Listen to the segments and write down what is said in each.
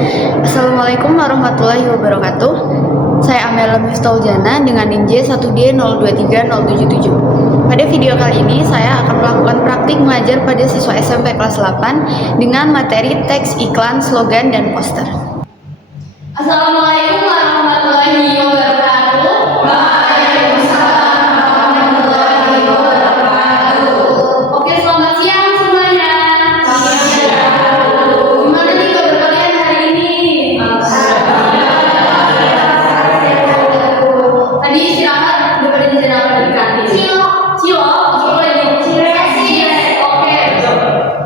Assalamualaikum warahmatullahi wabarakatuh. Saya Amela Miftahuljana dengan NIM 1D023077. Pada video kali ini saya akan melakukan praktik mengajar pada siswa SMP kelas 8 dengan materi teks iklan, slogan, dan poster. Assalamualaikum warahmatullahi wabarakatuh. Waalaikumsalam warahmatullahi wabarakatuh. Oke, selamat siang semuanya. Gimana nih kabar kalian hari ini? Tadi istirahat udah pada jajan apa di kantin? Cilok lagi. Oke, betul.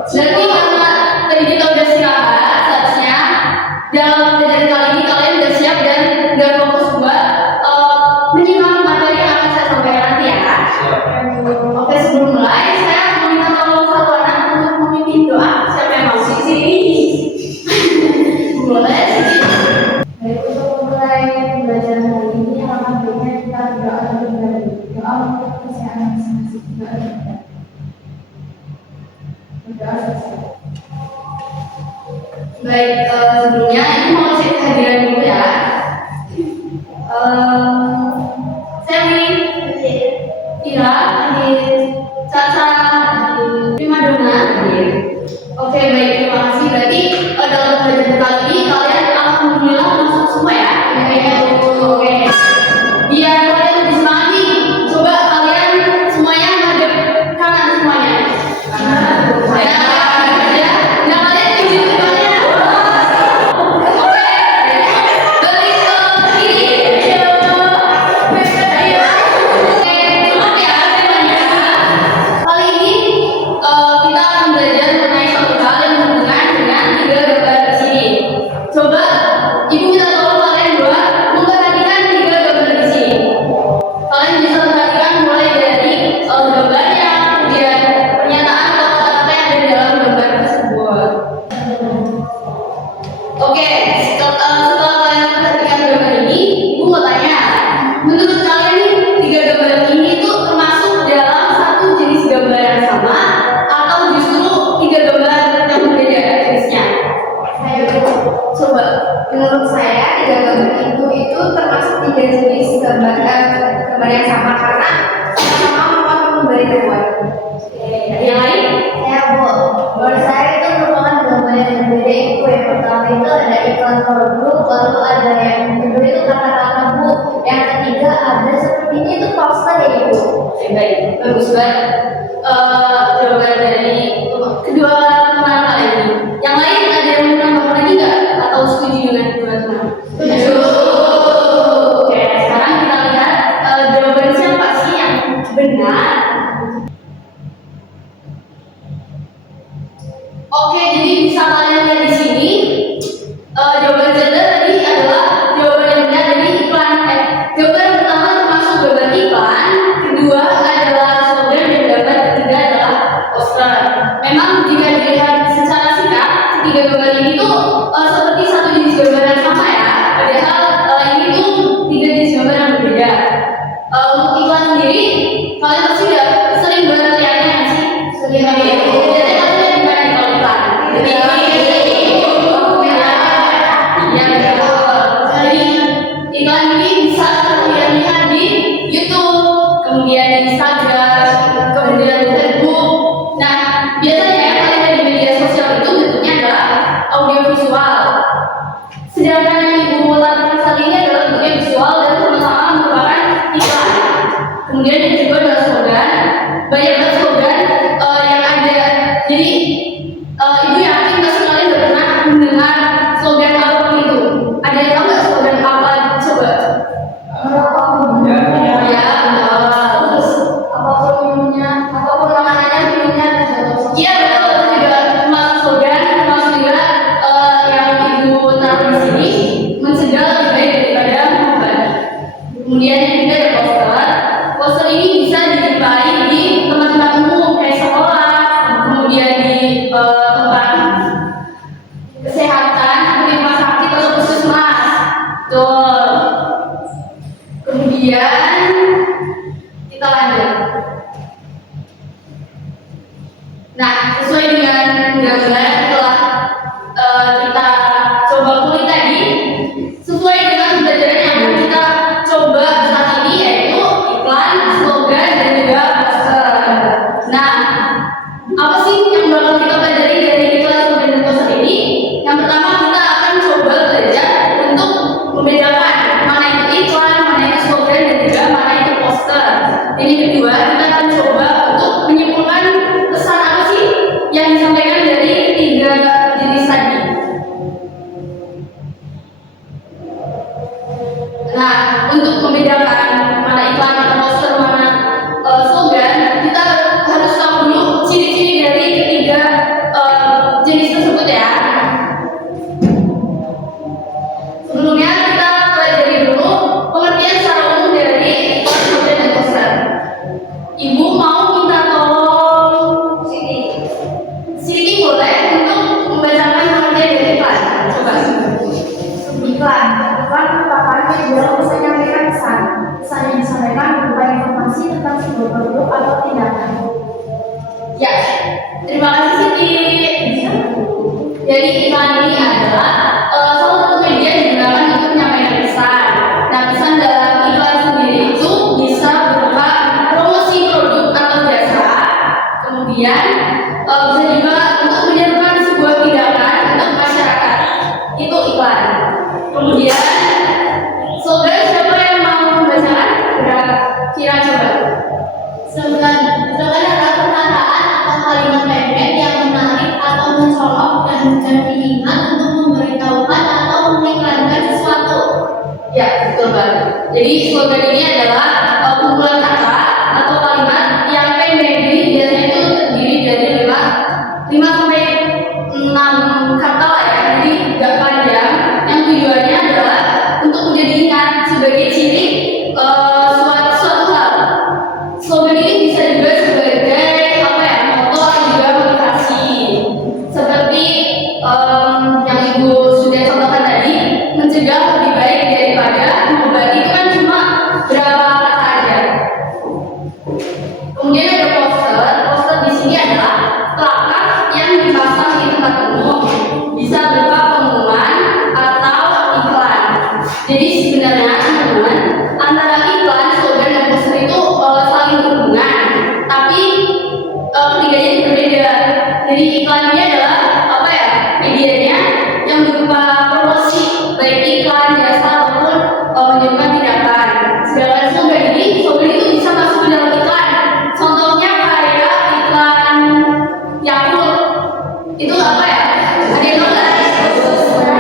Berarti karena tadi kita udah istirahat, seharusnya dalam pelajaran kali ini kalian udah siap dan udah fokus buat menyimak materi yang akan saya sampaikan nanti ya. Oke, sebelum mulai saya meminta tolong satu anak untuk memimpin doa. Siapa yang mau di sini? Boleh sih. Baik, untuk memulai pembelajaran hari ini, halaman berikutnya kita berdoa terlebih dahulu. Doa untuk kesehatan masing-masing. Berdoa selesai. Baik, sebelumnya ini mau cek kehadiran dulu ya. Sally, Ira, Caca, Primadona. Oke, baik, terima kasih. Berarti dalam pelajaran kali ini kalian alhamdulillah masuk semua ya. Oke. Biar kalian lebih semangat nih, coba kalian semuanya madep kanan semuanya. Nah, kalian tuju depannya. Oke. Balik ke kiri. Ayo. Oke, cukup ya temanya. Kali ini kita akan belajar mengenai suatu hal yang berhubungan dengan tiga gambar di sini. Coba ibu minta tolong kalian buat memperhatikan tiga gambar di sini. Kalian bisa perhatikan mulai dari gambarnya, kemudian pernyataan atau kata-kata yang ada di dalam gambar tersebut. Oke, setelah kalian perhatikan gambar ini, ibu mau tanya, menurut kalian nih tiga gambar ini tuh termasuk dalam satu jenis gambar yang sama atau justru tiga gambar yang berbeda jenisnya? Coba, menurut saya tiga gambar itu termasuk tiga jenis gambar yang sama karena sama-sama memberi temuan. Yang lain? Menurut saya itu merupakan gambar yang berbeda itu. Yang pertama itu ada iklan produk, lalu ada yang kedua itu kata-kata bu, yang ketiga ada sepertinya itu poster ya ibu. Oke, baik, bagus banget. Jawaban dari kedua teman kalian ini. Yang lain ada yang mau menambahkan lagi nggak? Atau setuju dengan kedua teman? Setuju. Oke, sekarang kita lihat jawaban siapa sih yang benar. Oke, jadi bisa kalian lihat di sini jawaban gender tadi adalah jawaban yang benar dari iklan. Jawaban yang pertama termasuk gambar iklan, kedua adalah slogan, dan gambar ketiga adalah poster. Memang jika dilihat secara singkat, ketiga gambar ini tuh seperti satu jenis gambar yang sama ya. Padahal ini tuh tiga jenis gambar yang berbeda. Untuk iklan sendiri, kalian pasti udah sering banget lihatnya nggak sih? Sering banget. Jadi kalian di mana kalau iklan? Jadi iklan ini bisa kalian lihat di YouTube, kemudian di Instagram, kemudian di Facebook. Nah, biasanya ya kalian di media sosial itu bentuknya adalah audiovisual. Sedangkan yang ibu lakukan saat ini adalah bentuknya visual dan sama-sama merupakan iklan. Kemudian yang kedua adalah slogan. Banyak banget slogan yang ada. Jadi ibu yakin pasti kalian udah pernah mendengar slogan apapun itu. Ada yang tahu nggak slogan apa? Coba. Ya, terus Apapun minumnya, apapun makanannya, minumnya iya betul, itu juga termasuk slogan, termasuk juga yang ibu taruh di sini, mencegah lebih baik daripada mengobati. Kemudian yang ketiga ada poster. Poster ini Nah, untuk membedakan mana iklan atau poster, mana slogan, kita harus tahu dulu ciri-ciri dari ketiga jenis tersebut ya. Sebelumnya kita pelajari dulu pengertian secara umum dari iklan, slogan, dan poster. Ibu mau minta tolong Siti boleh untuk membacakan pengertian dari iklan. Coba. Iklan merupakan media untuk menyampaikan pesan. Pesan yang disampaikan berupa informasi tentang sebuah produk atau tindakan. Ya, terima kasih Siti. Jadi iklan ini adalah salah satu media yang digunakan untuk menyampaikan pesan. Nah, pesan dalam iklan sendiri itu bisa berupa promosi produk atau jasa, kemudian bisa juga untuk menyerukan sebuah tindakan untuk masyarakat. Itu iklan. Kemudian slogan, siapa yang mau membacakan? Kira coba. Slogan adalah perkataan atau kalimat pendek yang menarik atau mencolok dan menjadi ingat untuk memberitahukan atau mengiklankan sesuatu. Ya, betul banget. Jadi slogan ini adalah kumpulan kata atau kalimat yang pendek. Jadi biasanya itu terdiri dari 5 sampai 6 kata lah ya. Jadi nggak panjang. Yang tujuannya adalah untuk menjadi ingat sebagai ciri suatu hal. Slogan ini bisa juga sebagai apa ya, moto atau juga motivasi. Seperti yang Ibu sudah contohkan tadi, mencegah lebih baik daripada mengobati, itu kan cuma berapa kata aja. Kemudian ada poster. Poster di sini adalah plakat yang dipasang di tempat umum, bisa berupa pengumuman atau iklan. Jadi sebenarnya teman-teman, antara iklan, slogan, dan poster itu saling berhubungan, tapi ketiganya itu berbeda. Jadi iklan ini adalah apa ya, medianya yang berupa promosi, baik iklan, jasa ataupun menunjukkan tindakan. Sedangkan slogan itu bisa masuk ke dalam iklan. Contohnya kayak iklan Yakult. Itu apa ya? Ada yang tahu nggak?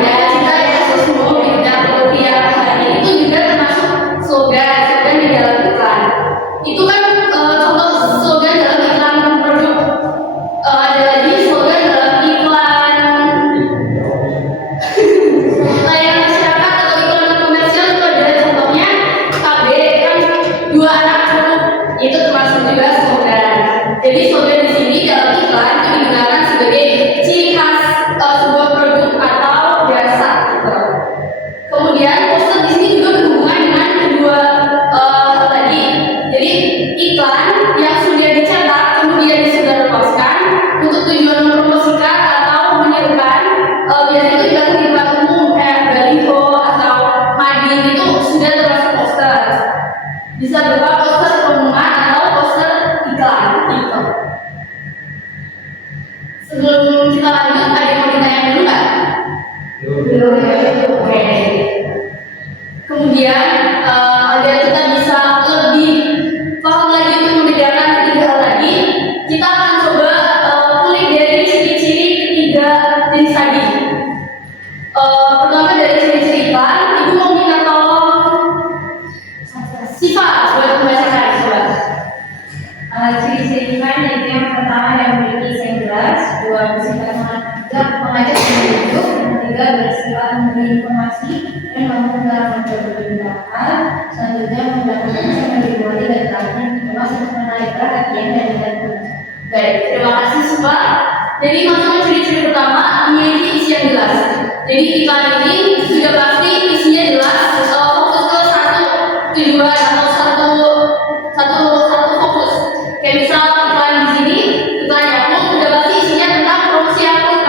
Ya, cinta ya sesungguh beda rupiah hari itu juga termasuk slogan di dalam iklan. Itu kan contoh slogan dalam iklan produk. Ada lagi slogan dalam iklan layanan masyarakat atau iklan komersial, itu ada contohnya KB kan, 2 anak cukup, itu termasuk juga slogan. Jadi slogan di sini dalam iklan itu digunakan sebagai ciri khas sebuah produk atau jasa gitu. Kemudian poster di sini juga berhubungan dengan kedua hal tadi. Jadi iklan yang sudah dicetak kemudian disebarluaskan untuk tujuan mempromosikan atau menyerukan, biasanya itu dilakukan di tempat umum kayak baliho atau mading, itu sudah termasuk poster. Bisa berupa poster pengumuman atau poster iklan gitu. Sebelum kita lanjut, ada yang mau ditanya dulu nggak? Belum. Oke. Kemudian agar kita bisa lebih paham lagi untuk membedakan ketiga hal tadi, kita akan coba kulik dari ciri-ciri ketiga jenis tadi. Pertama dari ciri-ciri iklan, Ibu mau minta tolong Siva buat membacakan coba. Ciri-ciri iklan yaitu yang pertama yang memiliki desain jelas, 2 bersifat mengajak menunjuk, yang ketiga bersifat memberi informasi dan mampu menggunakan produk tindakan, selanjutnya menggunakan yang dibuat dan terakhir dikemas untuk menarik perhatian dan dilakukan. Baik, terima kasih Siva. Jadi masuk ciri-ciri pertama, memiliki isi yang jelas. Jadi iklan ini sudah pasti isinya jelas, fokus ke satu tujuan atau satu fokus. Kayak misal iklan di sini, iklan Yakult sudah pasti isinya tentang promosi Yakult.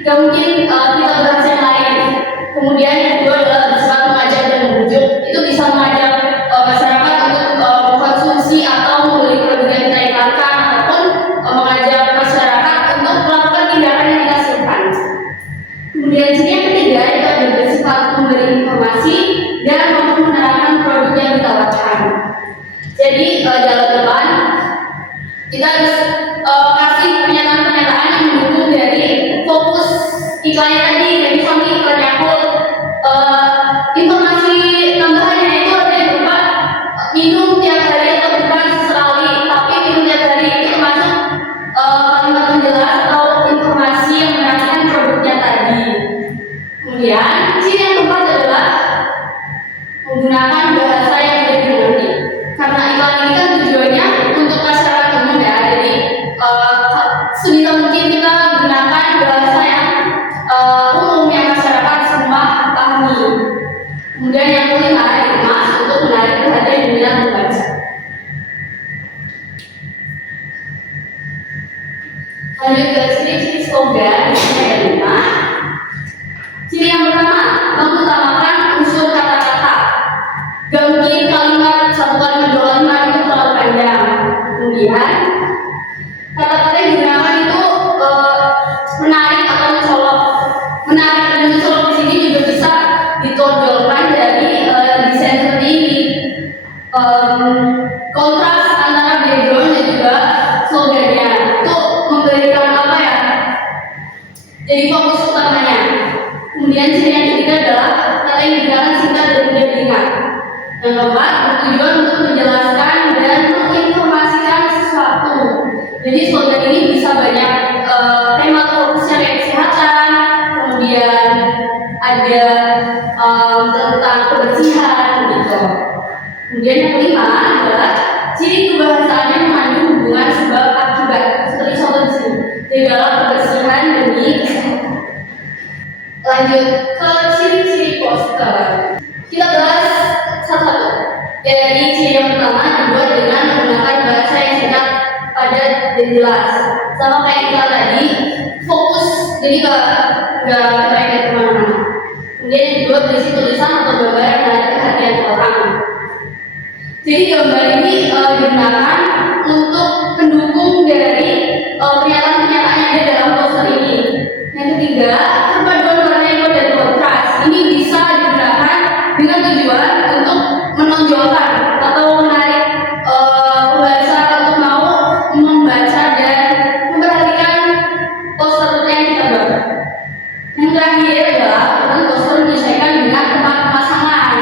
Gak mungkin kita bahas yang lain. Kemudian yang kedua adalah bersifat mengajak dan membujuk. Itu bisa mengajak masyarakat untuk mengkonsumsi atau membeli produk yang kita iklankan, ataupun mengajak masyarakat untuk melakukan tindakan yang kita suruhkan. Kemudian sini yang ketiga itu ada bersifat memberi informasi dan mampu menerangkan produk yang ditawarkan. Jadi dalam depan kita harus kasih pernyataan-pernyataan yang mendukung dari fokus iklannya tadi. Kayak misalnya iklan Yakult, informasi tentang Kemudian ciri yang keempat adalah menggunakan bahasa yang mudah dimengerti. Karena iklan ini kan tujuannya untuk masyarakat umum ya, jadi sebisa mungkin kita gunakan bahasa yang umum yang masyarakat semua pahami. Kemudian yang kelima dikemas untuk menarik perhatian minat membaca. Lanjut ke ciri-ciri slogan yang ada 5. Ciri yang pertama, mengutamakan unsur kata-kata. Gak mungkin kalimat satu kalimat dua kalimat itu terlalu panjang. Kemudian kata-kata yang digunakan itu menarik atau mencolok. Menarik dan mencolok di sini juga bisa ditonjolkan dari desain seperti ini. Kontras antara background dan juga slogannya itu memberikan apa ya? Jadi fokus utamanya. Kemudian ciri yang ketiga adalah kata yang digunakan singkat dan mudah diingat. Yang keempat, bertujuan untuk menjelaskan dan menginformasikan sesuatu. Jadi slogan ini bisa banyak tema fokusnya kayak kesehatan, kemudian ada tentang kebersihan gitu. Kemudian yang kelima adalah ciri kebahasaannya mengandung hubungan sebab akibat. Seperti contoh di sini, di dalam kebersihan demi kesehatan. Lanjut ke ciri-ciri poster. Kita bahas satu-satu. Dari ciri yang pertama dibuat dengan menggunakan bahasa yang singkat, padat, dan jelas. Sama kayak kita tadi, fokus, jadi nggak terkait kemana-mana. Kemudian yang kedua berisi tulisan atau gambar yang menarik perhatian orang. Jadi gambar ini digunakan untuk pendukung dari pernyataan-pernyataan yang ada dalam poster ini. Yang ketiga, perpaduan warna yang dan kontras ini bisa digunakan dengan tujuan untuk menonjolkan atau menarik pembaca untuk mau membaca dan memperhatikan poster yang kita buat. Yang terakhir adalah peran poster menyesuaikan dengan tempat pemasangan.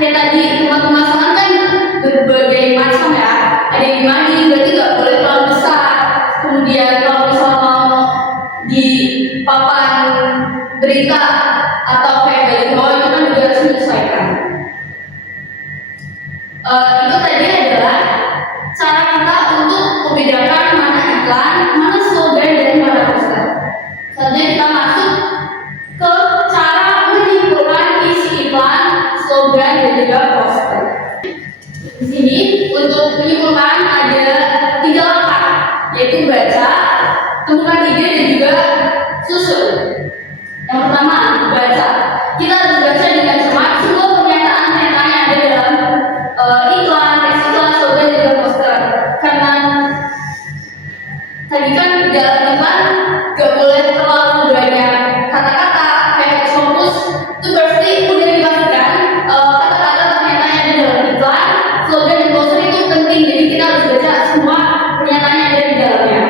Kayak tadi tempat pemasangan kan berbagai macam ya. Ada yang dimandi, berarti nggak boleh terlalu besar. Kemudian kalau misalnya mau di papan berita atau kayak baliho itu kan juga harus menyesuaikan. Itu tadi adalah cara kita untuk membedakan mana iklan, mana slogan, dan mana poster. Selanjutnya kita masuk ke cara menyimpulkan isi iklan, slogan, dan juga poster. Di sini untuk menyimpulkan ada 3 langkah, yaitu baca, temukan ide, dan juga susun. Yang pertama, baca. Kita harus baca dengan cermat semua pernyataan-pernyataan yang ada dalam iklan, teks iklan, slogan, dan juga poster. Karena tadi kan dalam iklan gak boleh terlalu banyak kata-kata, kayak harus fokus. Itu berarti udah dipastikan kata-kata pernyataan yang ada dalam iklan, slogan, dan poster itu penting. Jadi kita harus baca semua pernyataan yang ada di dalamnya.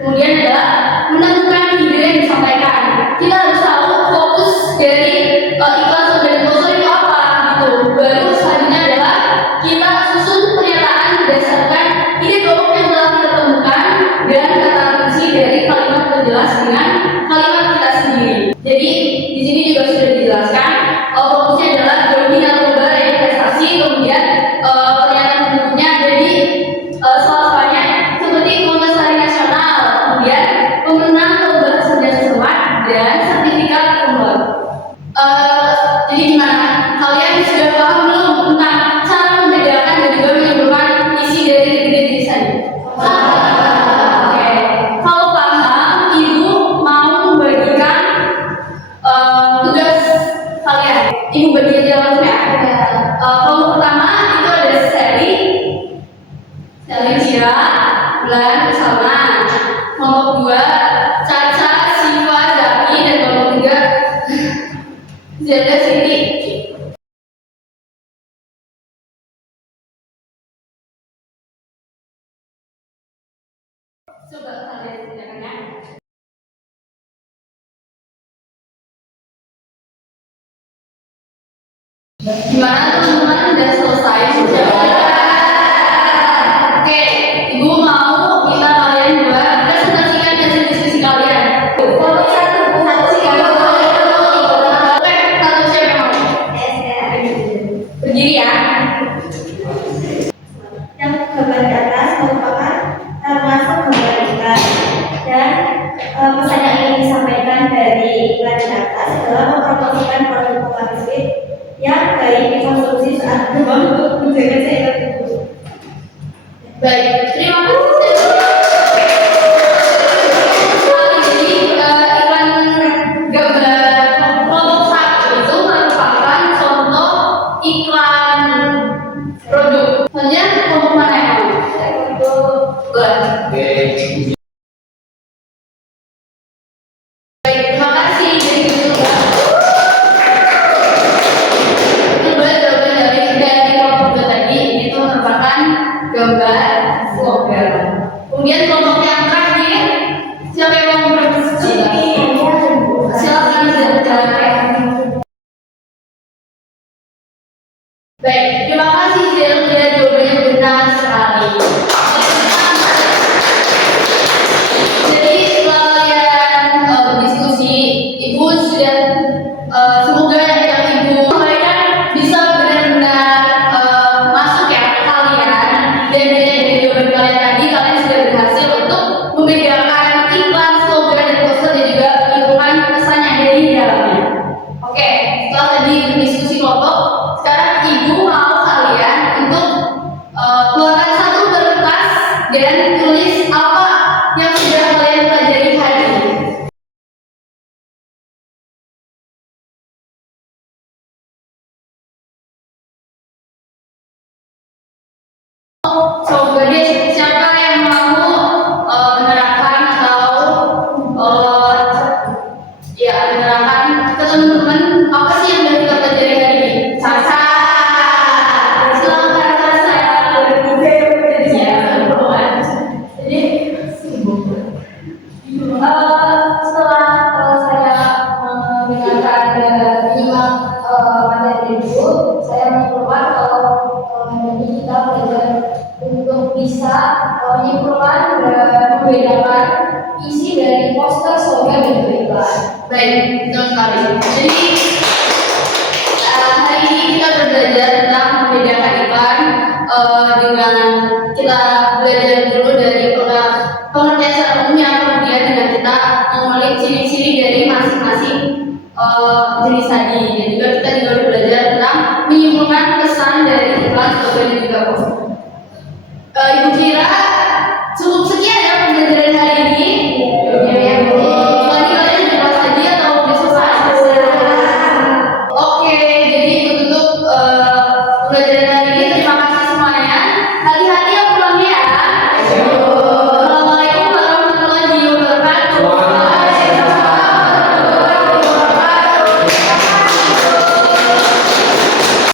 Kemudian adalah menentukan ide yang disampaikan. Kita harus tahu fokus dari iklan, slogan, dan poster itu apa gitu. Baru selanjutnya adalah kita susun pernyataan berdasarkan ide pokok yang telah kita temukan dan kata kunci dari kalimat penjelas dengan kalimat kita sendiri. Jadi di sini juga sudah dijelaskan fokusnya adalah dominan lomba prestasi, kemudian pernyataan pendukungnya jadi salah-salahnya seperti Kontes Hari Nasional, kemudian pemenang lomba cerdas cermat dan sertifikat umroh. Jadi gimana? Kalian sudah paham belum tentang cara membedakan dan juga menyimpulkan isi dari ketiga jenis tadi? Oke. Kalau paham, ibu mau membagikan tugas kalian. Ibu bagi aja langsung ya. Kelompok pertama itu ada Sally, Cia, Bulan, Salma. Kelompok 2 Caca, Siva, Zaki, dan kelompok 3 Zeta, Siti. Coba kalian kerjakan ya. Gimana teman-teman, udah selesai sudah? Oke, ibu mau minta kalian buat presentasikan hasil diskusi kalian. Kelompok 1 sih, kelompok 2 mempromosikan produk Kota Biskuit yang baik dikonsumsi saat demam untuk menjaga kesehatan tubuh. Baik, terima kasih. Jadi iklan gambar kelompok satu itu merupakan contoh iklan produk. Selanjutnya kelompok mana ya? Baik, terima kasih. Jadi coba jawaban dari kelompok dua tadi itu merupakan gambar slogan. Kemudian kelompok yang terakhir, siapa yang mau berbicara? Silakan silakan. Baik, terima kasih Zil, dan jawabannya benar sekali. Jadi setelah kalian berdiskusi, Ibu sudah semoga yang Ibu sampaikan bisa benar-benar masuk ya ke kalian, dan dari jawaban kalian tadi kalian sudah berhasil untuk membedakan iklan, slogan, dan poster dan juga menyebutkan pesan yang ada di dalamnya. Oke, setelah tadi berdiskusi kelompok, sekarang Ibu mau kalian untuk keluarkan satu kertas dan tulis apa yang sudah kalian pelajari hari ini. Coba deh, siapa yang mau menerangkan atau menerangkan ke teman-teman apa sih yang sudah kita pelajari hari ini? Sasa, silakan Sasa. Ya, jadi Setelah saya mendengarkan menyimak materi ibu, saya menyimpulkan kalau hari ini kita belajar untuk bisa menyimpulkan dan membedakan isi dari poster, slogan, dan juga iklan. baik, betul sekali. Jadi hari ini kita belajar tentang membedakan iklan dengan kita belajar dulu dari pengertian secara umumnya, kemudian dengan kita mengulik ciri-ciri dari masing-masing jenis tadi, dan juga kita juga belajar tentang menyimpulkan pesan dari iklan, slogan, dan juga poster. Ibu kira cukup sekian ya pembelajaran hari ini.